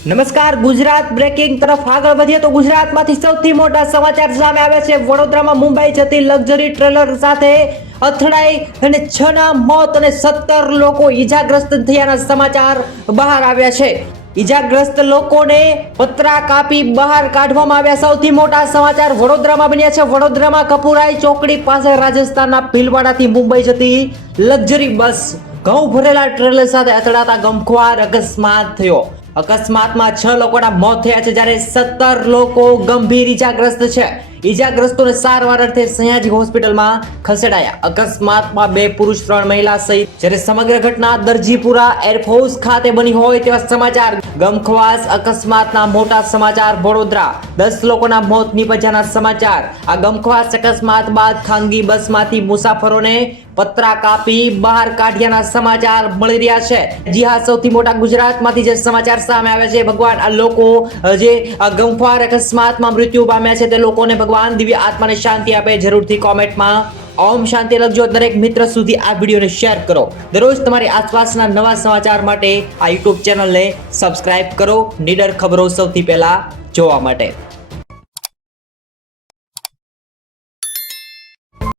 નમસ્કાર, ગુજરાત બ્રેકિંગ તરફ આગળ વધીએ તો ગુજરાતમાંથી સૌથી મોટા સમાચાર સામે આવે છે. વડોદરામાં મુંબઈ જતી લક્ઝરી ટ્રેલર સાથે અથડાઈ અને છ ના મોત અને સત્તર લોકો ઈજાગ્રસ્ત થયાના સમાચાર બહાર આવ્યા છે. ઈજાગ્રસ્ત લોકોને પતરા કાપી બહાર કાઢવામાં આવ્યા. સૌથી મોટા સમાચાર વડોદરામાં બન્યા છે. વડોદરામાં કપુરાઈ ચોકડી પાસે રાજસ્થાનના ભીલવાડાથી મુંબઈ જતી લક્ઝરી બસ ઘઉં ભરેલા ટ્રેલર સાથે અથડાતા ગમખ્વાર અકસ્માત થયો. અકસ્માતમાં છ લોકોના મોત થયા છે જ્યારે સત્તર લોકો ગંભીર ઈજાગ્રસ્ત છે. ઈજાગ્રસ્તોને સારવાર અર્થે સયાજી હોસ્પિટલમાં ખસેડાયા. અકસ્માતમાં બે પુરુષ, ત્રણ મહિલા સહિત, જ્યારે સમગ્ર ઘટના દરજીપુરા એરફોર્સ ખાતે બની હોય તેવા સમાચાર. ગમખવાસ અકસ્માતના મોટા સમાચાર વડોદરા. દસ લોકોના મોત નીપજ્યાના સમાચાર. આ ગમખવાસ અકસ્માત બાદ ખાનગી બસમાંથી મુસાફરોને પતરા કાપી બહાર કાઢ્યાના સમાચાર મળી રહ્યા છે. જી હા, સૌથી મોટા ગુજરાતમાંથી જે સમાચાર સામે આવ્યા છે, ભગવાન, આ લોકો જે ગંફાર અકસ્માતમાં મૃત્યુ પામ્યા છે, તે લોકોને ભગવાન દિવ્ય આત્માને શાંતિ આપે. જરૂરથી કોમેન્ટમાં ઓમ શાંતિ લખજો. દરેક મિત્ર સુધી આ વિડીયોને શેર કરો. દરરોજ તમારી આસપાસના નવા સમાચાર માટે આ યુટ્યુબ ચેનલને સબસ્ક્રાઇબ કરો. નીડર ખબરો સૌથી પહેલા જોવા માટે.